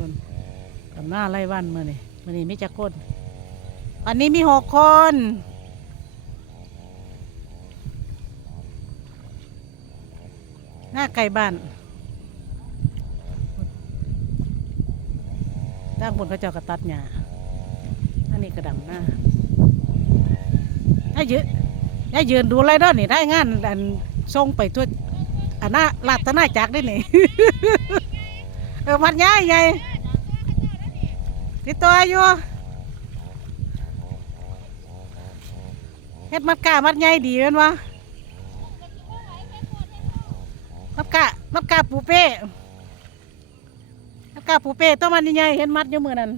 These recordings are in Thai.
คนดำหน้าไล่วันมื่อนี่มื่อนี้มีจักคนวันนี้มีหกคนหน้าไก่บ้านด้านบนเขาเจ้ากระตัดหญ้าอันนี้กระดำหน้าถ้ายืนถ้ยืนดูไรด้านนี่ได้งานอันส่งไปทั่วอันหน้าลาดตะหน้าจักได้นี่ เออพันย้ายไงติดตัวอยู่เฮ็ดมัดกามัดใหญ่ดีแม่นวะมัดกะมัดกะปูเป้มัดกะปูเป้ตัวมันใหญ่เห็นมัดอยู่มือนั่น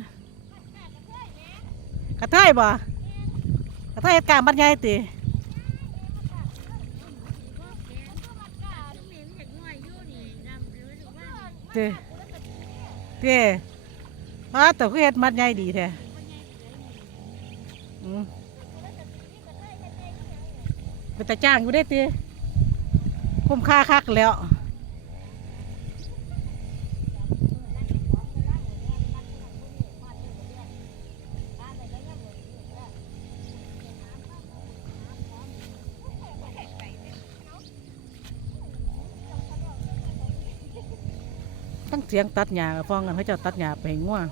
กระเทยบ่กระเทยเฮ็ดกะมัดใหญ่ติเต้ เต้อ้แตัวคือเฮ็ดมัดใหญ่ดีแท้อืมเป็นตาจ้างอยู่ได้ตีคุ้มค่าคักแล้ว ตั้งเสียงตัดหญ้าฟองกันเขาเจ้าตัดหญ้าไปให้ง่วง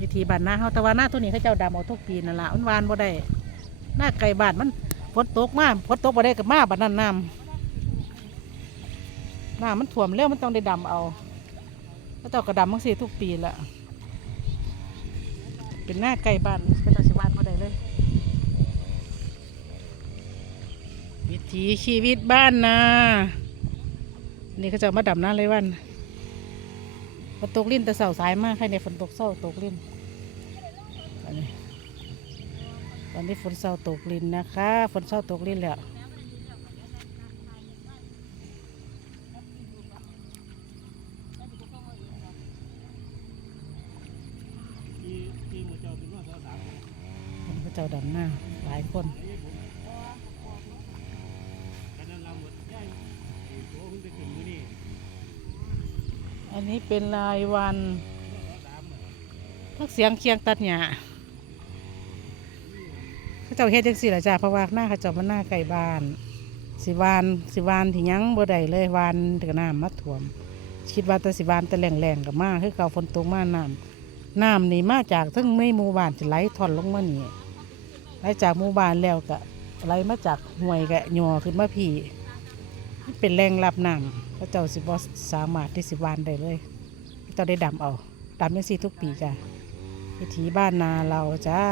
วิธีบ้านนาเฮาแต่ว่าหน้าตัวนี้เขาเจ้าดำเอาทุกปีนั่นละมันหวานบ่ได้หน้าไก่บานมันฝนตกมาฝนตกบ่ได้กับมาบานนั้นน้ำน้ำมันท่วมเร็วมันต้องได้ดำเอาเขาเจ้าก็ดำมังสีทุกปีละเป็นหน้าไก่บ้านเขาเจ้าสิวานบ่ได้เลย วิถีชีวิตบ้านนานี่เขาจะเอามาดำหน้าเลยวัน ฝนตกลิ้นแต่เสาสายมากใครในฝนตกเศร้าตกลิ้นอันนี้ตอนนี้ฝนเศร้าตกลิ้นนะคะฝนเศร้าตกลิ้นแล้วคนเขาเจ้าดำหน้าหลายคน อันนี้เป็นรายวันทักเสียงเคียงตัดหญ้าเขาเจ้าเฮ็ดจังสี่ละจ้าเพราะว่าหน้าเขาเจ้ามันหน้าไก่บ้าน สิวานสิวานที่ยังบ่ได้เลยวานแต่น้ำมาท่วม คิดว่าแต่สิวานแต่แรงๆกับมากคือเก่าฝนตกมาน้ำน้ำนี่มาจากทั้งไม่หมู่บ้านจะไหลท่อนลงมานี่ไหลจากหมู่บ้านแล้วก็ไหลมาจากห้วยกะยอขึ้นมาพี่ เป็นแรงรับน้ำพระเจ้าสิบสามารถที่สิวานได้เลยเจ้าได้ดำเอาดำยังสี่ทุกปีจ้ะวิถีบ้านนาเราจ้า